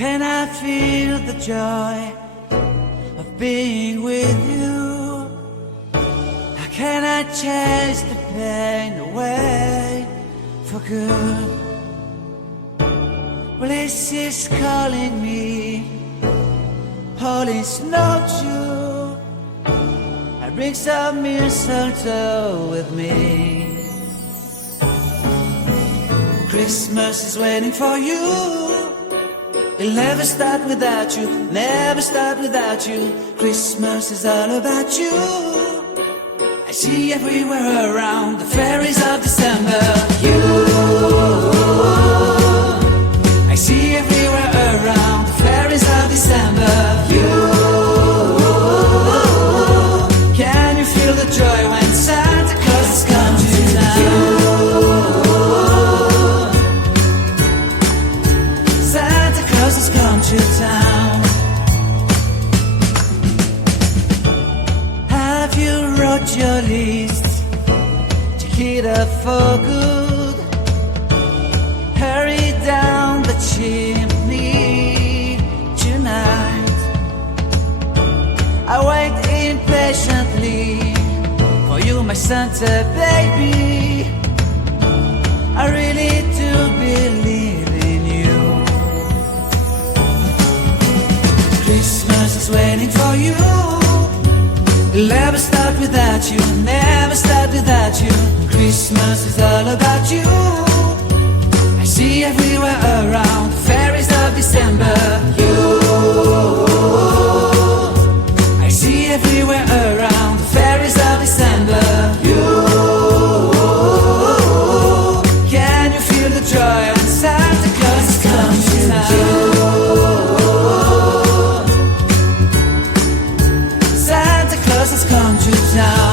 can I feel the joy of being with you? How can I chase the pain away for good? Well, this is calling me, all is not true. I bring some mistletoe with me. Christmas is waiting for you. It'll never start without you, never start without you. Christmas is all about you. I see everywhere around the fairies of December. You, I see everywhere around the fairies of December. You, can you feel the joy when Santa Claus has come to town? Santa Claus has come to town. Have you wrote your list? Check it up for good. Hurry down the chimney tonight. I wait impatiently for you, my Santa baby. I really do believe in you. Christmas is waiting for you. It'll never start without you, never start without you. Christmas is all about you. I see everywhere around the fairies of December. You, I see everywhere around the fairies of December. You, can you feel the joy when Santa Claus has come to town? Santa Claus has come to town.